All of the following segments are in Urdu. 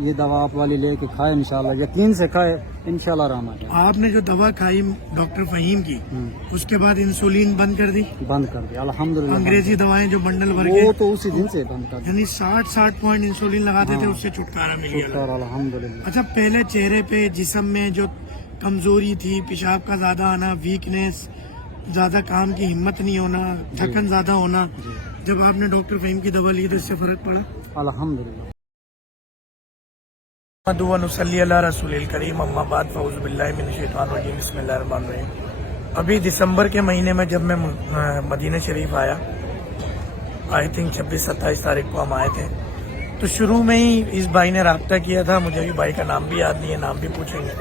یہ دوا آپ والی لے کے کھائے انشاءاللہ، یقین سے کھائے انشاءاللہ آرام آ جائے. آپ نے جو دوا کھائی ڈاکٹر فہیم کی، اس کے بعد انسولین بند کر دی؟ بند کر دیا الحمدللہ. انگریزی دوائیں جو بنڈل بھر کے، وہ تو اسی دن سے بند کر دیا. یعنی 60 پوائنٹ انسولین لگاتے تھے، اس سے چھٹکارا مل گیا. شکر الحمدللہ. اچھا، پہلے چہرے پہ جسم میں جو کمزوری تھی، پیشاب کا زیادہ آنا، ویکنیس، زیادہ کام کی ہمت نہیں ہونا، تھکن زیادہ ہونا، جب آپ نے ڈاکٹر فہیم کی دوا لی تو اس سے فرق پڑا؟ الحمدللہ. دعا نصلی اللہ رسول الکریم، اما بعد فاعوذ باللہ من الشیطان الرجیم، بسم اللہ الرحمن الرحیم. ابھی دسمبر کے مہینے میں جب میں مدینہ شریف آیا، آئی تھنک 26-27 تاریخ کو ہم آئے تھے، تو شروع میں ہی اس بھائی نے رابطہ کیا تھا. مجھے بھی بھائی کا نام بھی یاد نہیں ہے، نام بھی پوچھیں گے.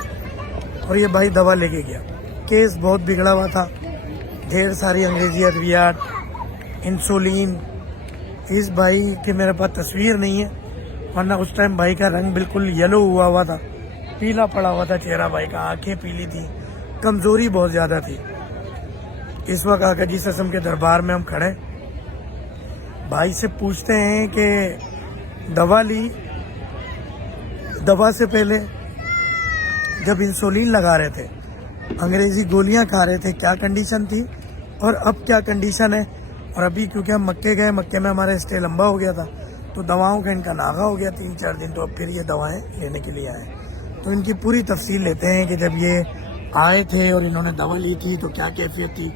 اور یہ بھائی دوا لے کے گیا. کیس بہت بگڑا ہوا تھا، ڈھیر ساری انگریزی ادویات، انسولین. اس بھائی کی میرے پاس تصویر نہیں ہے، ورنہ اس ٹائم بھائی کا رنگ بالکل یلو ہوا تھا، پیلا پڑا ہوا تھا چہرہ بھائی کا، آنکھیں پیلی تھی، کمزوری بہت زیادہ تھی. اس وقت آقا جی صلی اللہ علیہ وسلم کے دربار میں ہم کھڑے، بھائی سے پوچھتے ہیں کہ دوا لی، دوا سے پہلے جب انسولین لگا رہے تھے، انگریزی گولیاں کھا رہے تھے، کیا کنڈیشن تھی اور اب کیا کنڈیشن ہے؟ اور ابھی کیونکہ ہم مکے گئے، مکے میں ہمارا اسٹے لمبا ہو گیا تھا، تو دواؤں کا ان کا ناغہ ہو گیا 3-4 دن، تو اب پھر یہ دوائیں لینے کے لیے آئے. تو ان کی پوری تفصیل لیتے ہیں کہ جب یہ آئے تھے اور انہوں نے دوا لی تھی تو کیا کیفیت تھی.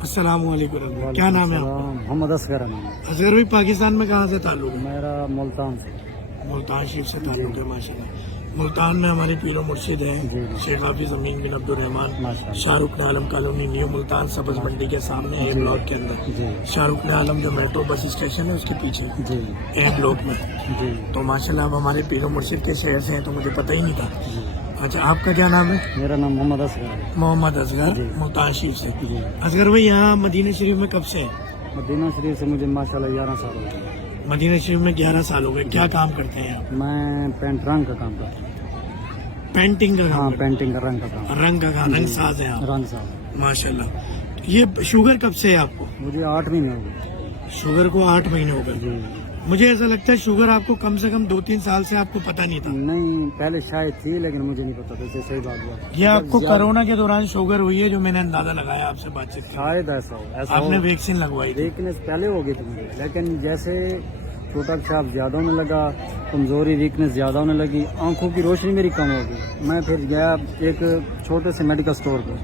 السلام علیکم، کیا نام ہے آپ کا؟ محمد اصغر نام ہے. اصغر بھائی، پاکستان میں کہاں سے تعلق ہے؟ میرا ملتان سے. ملتان شریف سے تعلق ہے، ماشاءاللہ. ملتان میں ہمارے پیر و مرشد ہیں شیخ حافظ امین بن عبد الرحمان، شاہ رخ عالم کالونی، نیو ملتان، سبز منڈی کے سامنے اے بلاک کے اندر. شاہ رخ عالم جو میٹرو بس اسٹیشن ہے اس کے پیچھے اے بلاک میں. تو ماشاءاللہ آپ ہمارے پیر و مرشد کے شہر سے ہیں، تو مجھے پتہ ہی نہیں تھا. اچھا، آپ کا کیا نام ہے؟ میرا نام محمد اصغر ہے. محمد اصغر، ملتان شریف سے. اصغر بھائی، یہاں مدینہ شریف میں کب سے ہیں؟ مدینہ شریف سے مجھے ماشاءاللہ 11 سال ہو گئے. مدینہ شریف میں 11 سال ہو گئے. کیا کام کرتے ہیں آپ؟ میں پینٹ رنگ کا کام کرتا ہوں. پینٹنگ کا ہاں، کام؟ پینٹنگ کا، رنگ کا کام. رنگ کا کام، رنگ ساز ہے آپ؟ رنگ صاحب. ماشاءاللہ. یہ شوگر کب سے ہے آپ کو؟ مجھے 8 مہینے ہو گئے. شوگر کو 8 مہینے ہو گئے. مجھے ایسا لگتا ہے شوگر آپ کو کم سے کم 2-3 سال سے آپ کو پتہ نہیں تھا. نہیں، پہلے شاید تھی لیکن مجھے نہیں پتا تھا. صحیح بات ہوا. یہ آپ کو کرونا کے دوران شوگر ہوئی ہے، جو میں نے اندازہ لگایا آپ سے بات چیت کر. شاید ایسا ہو. آپ نے ویکسین لگوائی تھی؟ ویکنیس پہلے ہو گئی تھی مجھے، لیکن جیسے چھوٹا پیشاب زیادہ ہونے لگا، کمزوری، ویکنیس زیادہ ہونے لگی، آنکھوں کی روشنی میری کم ہو گئی. میں پھر گیا ایک چھوٹے سے میڈیکل اسٹور پہ،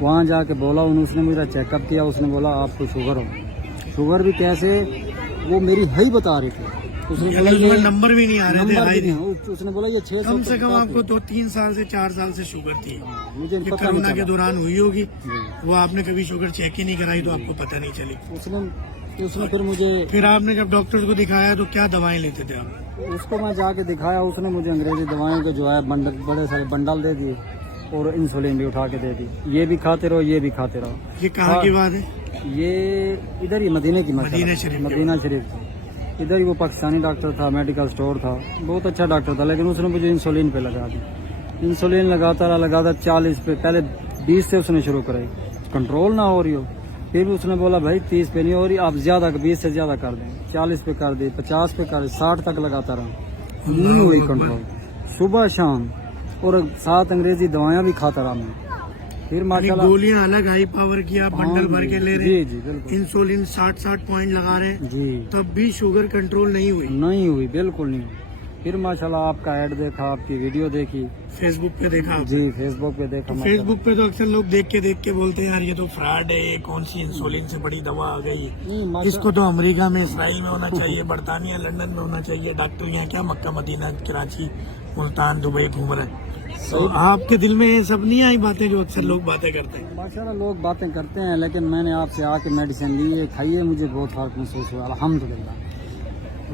وہاں جا کے بولا، اس نے مجھے چیک اپ کیا. اس نے بولا آپ کو شوگر ہو. شوگر بھی کیسے، وہ میری ہائی بتا رہی تھی. اس نے بولا نمبر بھی نہیں آ رہے تھے. اس نے بولا یہ 600 کم سے کم آپ کو 2-3 سال سے 4 سال سے شوگر تھی. مجھے یہ پتہ کرونا نہیں کے چلا. دوران ہوئی ہوگی، وہ آپ نے کبھی شوگر چیک ہی نہیں کرائی تو آپ کو پتہ نہیں چلی. اس نے پھر مجھے، پھر آپ نے جب ڈاکٹر کو دکھایا تو کیا دوائیں لیتے تھے آپ؟ اس کو میں جا کے دکھایا، اس نے مجھے انگریزی دوائیں کے جو ہے بنڈل، بڑے سارے بنڈل دے دیے اور انسولین بھی اٹھا کے دے دی. یہ بھی کھاتے رہو، یہ بھی کھاتے رہو. یہ کہاں کی بات ہے؟ یہ ادھر ہی مدینہ کی، مدینہ شریف. مدینہ شریف سے. ادھر ہی وہ پاکستانی ڈاکٹر تھا، میڈیکل اسٹور تھا، بہت اچھا ڈاکٹر تھا، لیکن اس نے مجھے انسولین پہ لگا دی. انسولین لگاتا 40 پہ، پہلے 20 سے اس نے شروع کرائی، کنٹرول نہ ہو رہی ہو. پھر اس نے بولا بھائی 30 پہ نہیں ہو رہی، آپ زیادہ 20 سے زیادہ کر دیں. 40 پہ کر دی، 50 پہ کر دی، 60 تک لگاتا رہا، نہیں ہوئی کنٹرول. صبح شام، اور 7 انگریزی دوائیں بھی کھاتا رہا میں. پھر ماشاءاللہ گولیاں الگ ہائی پاور کی آپ بنڈل بھر کے لے رہے ہیں. جی بالکل. انسولین 60 پوائنٹ لگا رہے ہیں، جی تب بھی شوگر کنٹرول نہیں ہوئی. نہیں ہوئی، بالکل نہیں ہوئی. پھر ماشاءاللہ آپ کا ایڈ دیکھا، آپ کی ویڈیو دیکھی، فیس بک پہ دیکھا. جی فیس بک پہ دیکھا. فیس بک پہ تو اکثر لوگ دیکھ کے بولتے ہیں یار یہ تو فراڈ ہے، کون سی انسولین سے بڑی دوا آ گئی ہے، اس کو تو امریکہ میں، اسرائیل میں ہونا چاہیے، برطانیہ، لندن میں ہونا چاہیے. ڈاکٹر یہاں کیا مکہ مدینہ، کراچی، ملتان، دبئی گھوم رہے ہیں. تو آپ کے دل میں یہ سب نہیں آئی باتیں جو اکثر لوگ باتیں کرتے ہیں؟ ماشاءاللہ لوگ باتیں کرتے ہیں، لیکن میں نے آپ سے آ کے میڈیسن لی ہے، کھائیے، مجھے بہت فرق محسوس ہوا الحمدللہ.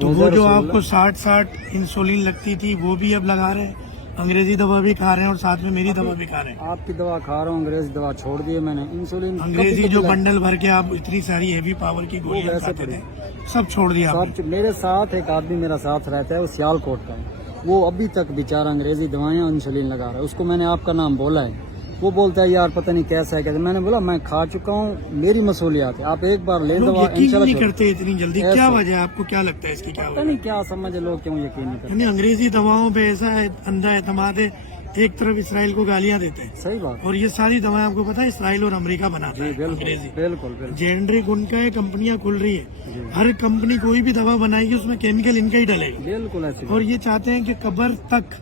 تو وہ جو آپ کو 60 انسولین لگتی تھی وہ بھی اب لگا رہے ہیں، انگریزی دوا بھی کھا رہے ہیں اور ساتھ میں میری دوا بھی کھا رہے ہیں؟ آپ کی دوا کھا رہا ہوں، انگریزی دوا چھوڑ دیے میں نے. انسولین انگریزی جو بنڈل بھر کے آپ اتنی ساری ہیوی پاور کی گولیاں کھاتے تھے سب چھوڑ دیا آپ نے؟ میرے ساتھ ایک آدمی میرا ساتھ رہتا ہے، وہ سیال کوٹ کا ہے، وہ ابھی تک بیچارہ انگریزی دوائیں انسولین لگا رہا ہے. اس کو میں نے آپ کا نام بولا ہے، وہ بولتا ہے یار پتہ نہیں کیسا ہے کیسا. میں نے بولا میں کھا چکا ہوں, میری مصولیات ہے, آپ ایک بار لیں لوگ دوا یقین انشاءاللہ نہیں چھوڑ. کرتے اتنی جلدی, ایسے. کیا وجہ ہے آپ کو, کیا لگتا ہے اس کی کیا پتہ وجہ؟ نہیں کیا سمجھ لوگ کیوں یقین نہیں کرتے. یعنی انگریزی دواؤں پہ ایسا اندھا اعتماد ہے, ایک طرف اسرائیل کو گالیاں دیتے ہیں, صحیح بات. اور یہ ساری دوائیں آپ کو پتا ہے اسرائیل اور امریکہ بناتا جی ہے, بالکل انگریزی بالکل بالکل. جینڈرک ان کا ہے, کمپنیاں کھل رہی ہے, جی ہر کمپنی کوئی بھی دوا بنائے گی اس میں کیمیکل ان کا ہی ڈلے گا, بالکل ایسی اور بات. یہ چاہتے ہیں کہ قبر تک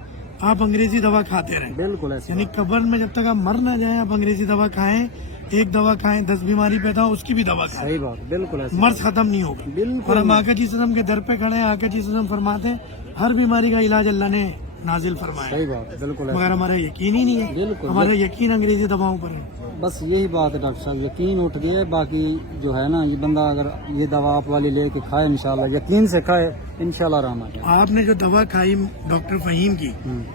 آپ انگریزی دوا کھاتے رہیں, بالکل ایسی یعنی بات. قبر میں جب تک آپ مر نہ جائیں آپ انگریزی دوا کھائیں, ایک دوا کھائیں 10 بیماری پیدا ہو اس کی بھی دوا کھائیں, صحیح بات. بالکل ایسی مرض بات. ختم نہیں ہوگا. بالکل. اور ہم آقا جی صلی اللہ علیہ وسلم کے در پہ کھڑے ہیں, آقا جی صلی اللہ علیہ وسلم فرماتے ہیں ہر بیماری کا علاج اللہ نے نازل فرمایا, صحیح بات. بالکل ایسی مگر ہمارا یقین ہی نہیں ہے, بالکل. ہمارا یقین انگریزی دواؤں پر ہے. بس یہی بات ہے ڈاکٹر صاحب, یقین اٹھ گیا ہے. باقی جو ہے نا یہ بندہ اگر یہ دوا آپ والی لے کے کھائے انشاءاللہ, یقین سے کھائے انشاءاللہ آرام آ جائے. آپ نے جو دوا کھائی ڈاکٹر فہیم کی,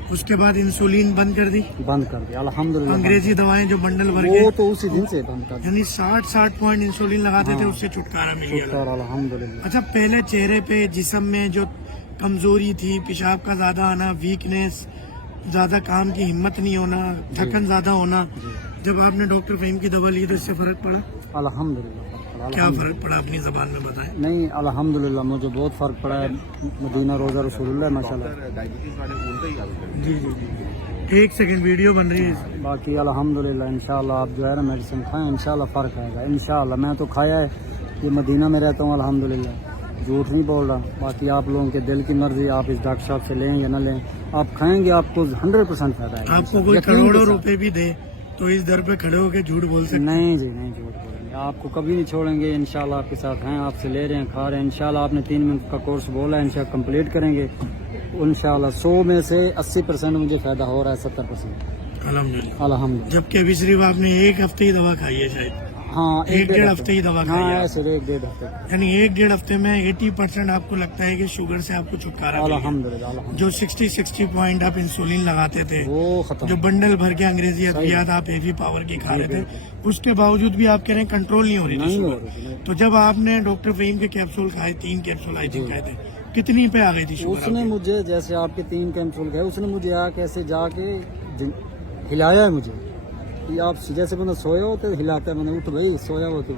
اس کے بعد انسولین بند کر دی, بند کر دیا الحمدللہ. انگریزی دوائیں جو بنڈل بھر کے وہ تو اسی دن سے بند کر دیا. یعنی 60 پوائنٹ انسولین لگاتے تھے, اس سے چھٹکارا مل گیا. شکر الحمدللہ. اچھا, پہلے چہرے پہ جسم میں جو کمزوری تھی, پیشاب کا زیادہ آنا, ویکنیس, زیادہ کام کی ہمت نہیں ہونا, تھکن زیادہ ہونا, جب آپ نے ڈاکٹر فہیم کی دوا لی تو اس سے فرق پڑا؟ الحمدللہ. کیا فرق پڑا اپنی زبان میں بتائیں. نہیں الحمدللہ مجھے بہت فرق پڑا ہے. مدینہ روزہ رسول اللہ ماشاءاللہ. جی جی جی, ایک سیکنڈ ویڈیو بن رہی ہے. باقی الحمدللہ انشاءاللہ آپ جو ہے نا میڈیسن کھائیں انشاءاللہ فرق آئے گا انشاءاللہ. میں تو کھایا ہے, یہ مدینہ میں رہتا ہوں الحمدللہ, جھوٹ نہیں بول رہا. باقی آپ لوگوں کے دل کی مرضی, آپ اس ڈاکٹر صاحب سے لیں یا نہ لیں, آپ کھائیں گے آپ کو 100% فائدہ آئے گا. آپ کو کوئی کروڑوں روپے بھی دے تو اس در پہ کھڑے ہو کے جھوٹ بول سکتے؟ نہیں جی نہیں جھوٹ بولیں گے, آپ کو کبھی نہیں چھوڑیں گے انشاءاللہ. آپ کے ساتھ ہیں, آپ سے لے رہے ہیں, کھا رہے ہیں انشاءاللہ. آپ نے 3 منٹ کا کورس بولا ہے, انشاءاللہ کمپلیٹ کریں گے انشاءاللہ. 100 میں سے 80% مجھے فائدہ ہو رہا ہے, 70% الحمدللہ. الحمدللہ. جبکہ ابھی صرف آپ نے ایک ہفتے ہی دوا کھائی ہے شاید, ہاں ایک ڈیڑھ ہفتے ہی دوا کھائی ہاں ہے, ایسے 1.5 ہفتے. یعنی ایک ڈیڑھ ہفتے میں 80% آپ کو لگتا ہے کہ شوگر سے آپ کو چھٹکارا مل گیا. الحمدللہ الحمدللہ. جو 60 پوائنٹ آپ انسولین لگاتے تھے, وہ ختم. جو بنڈل بھر کے انگریزی ادویات آپ ہیوی پاور کی کھا رہے تھے, اس کے باوجود بھی آپ کہہ رہے ہیں کنٹرول نہیں ہو رہی تھی نہیں ہو شوگر. رہی تھی. تو جب آپ نے ڈاکٹر فہیم کے کیپسول کھائے, 3 کیپسول آئی تھنک کھائے تھے, کتنی پہ آ گئی تھی شوگر اس آپ نے کی؟ مجھے جیسے آپ کے 3 کیپسول گئے, اس نے مجھے آ کے ایسے جا کے ہلایا ہے مجھے. یہ آپ جیسے بندہ سویا ہو تو ہلاتا ہے, میں نے اٹھ بھائی سویا ہو تو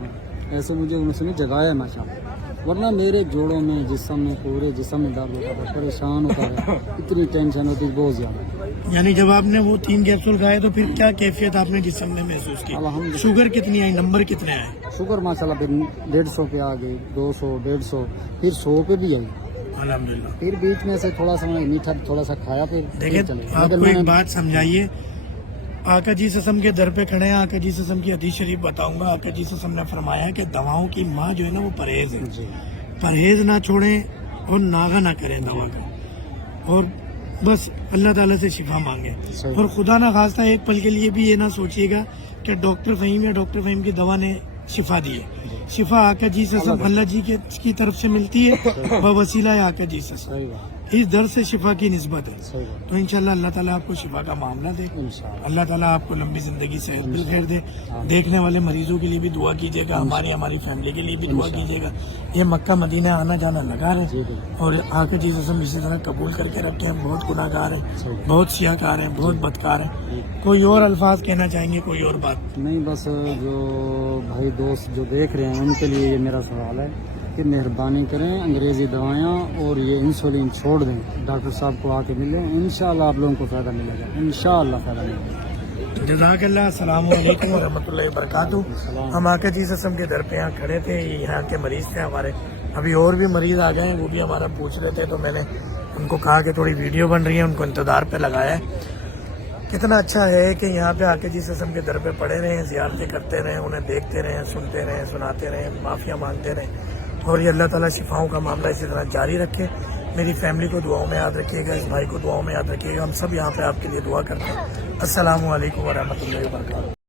ایسے مجھے اس نے جگایا ہے ماشاءاللہ. ورنہ میرے جوڑوں میں جسم میں پورے جسم میں درد ہوتا ہے, پریشان ہوتا ہے, اتنی ٹینشن ہوتی ہے بہت زیادہ. یعنی جب آپ نے وہ 3 کیپسول کھائے تو پھر کیا کیفیت آپ نے جسم میں محسوس کی؟ الحمدللہ. شوگر کتنی آئی, نمبر کتنے آئے؟ شوگر ماشاءاللہ پھر 150 پہ آ گئی, 200 150 پھر 100 پہ بھی آئی. الحمدللہ. پھر بیچ میں سے تھوڑا سا میٹھا تھوڑا سا کھایا, پھر دیکھیں چلے. آپ کو ایک بات سمجھائیے, آقا جی سسم کے در پہ کھڑے ہیں, آقا جی سسم کی حدیث شریف بتاؤں گا. آقا جی سسم نے فرمایا کہ دواؤں کی ماں جو ہے نا وہ پرہیز ہے. جی پرہیز نہ چھوڑیں اور ناغہ نہ کریں دوا کا, اور بس اللہ تعالیٰ سے شفا مانگیں. صحیح. اور خدا نہ خواستہ ایک پل کے لیے بھی یہ نہ سوچیے گا کہ ڈاکٹر فہیم یا ڈاکٹر فہیم کی دوا نے شفا دی ہے. شفا آقا جی سسم اللہ جی کی طرف سے ملتی ہے, بوسیلہ ہے آقا جی سسم. صحیح بات. اس در سے شفا کی نسبت ہے. صحیح بات. تو انشاءاللہ اللہ تعالیٰ آپ کو شفا کا معاملہ دے, انشاءاللہ. اللہ تعالیٰ آپ کو لمبی زندگی سے خیر دے. دیکھنے والے مریضوں کے لیے بھی دعا کیجیے گا, ہماری فیملی کے لیے بھی دعا کیجیے گا. یہ مکہ مدینہ آنا جانا لگا رہے, جی جی. اور آقا جی سسم اسی طرح قبول کر کے رکھے ہیں. بہت گناہ گار ہیں, بہت سیاہ کار ہیں, بہت بدکار ہیں. کوئی اور الفاظ کہنا چاہیں گے, کوئی اور بات؟ نہیں بس جو بھائی دوست جو دیکھ رہے ہیں ان کے لیے یہ میرا سوال ہے کہ مہربانی کریں, انگریزی دوائیاں اور یہ انسولین چھوڑ دیں, ڈاکٹر صاحب کو آ کے ملیں, انشاءاللہ آپ لوگوں کو فائدہ ملے گا, انشاءاللہ فائدہ ملے گا. جزاک اللہ. السلام علیکم ورحمۃ اللہ وبرکاتہ. ہم آقا جی سسم کے در پہ یہاں کھڑے تھے, یہاں کے مریض تھے ہمارے, ابھی اور بھی مریض آ گئے ہیں, وہ بھی ہمارا پوچھ رہے تھے, تو میں نے ان کو کہا کہ تھوڑی ویڈیو بن رہی ہے, ان کو انتظار پہ لگایا ہے. کتنا اچھا ہے کہ یہاں پہ آقا جی سسم کے در پہ پڑے رہیں, زیارتیں کرتے رہیں, انہیں دیکھتے رہیں, سنتے رہیں, سناتے رہیں, معافیاں مانگتے رہیں, اور یہ اللہ تعالیٰ شفاؤں کا معاملہ اسی طرح جاری رکھے. میری فیملی کو دعاؤں میں یاد رکھیے گا, اس بھائی کو دعاؤں میں یاد رکھیے گا. ہم سب یہاں پہ آپ کے لیے دعا کرتے ہیں. السلام علیکم ورحمۃ اللہ وبرکاتہ.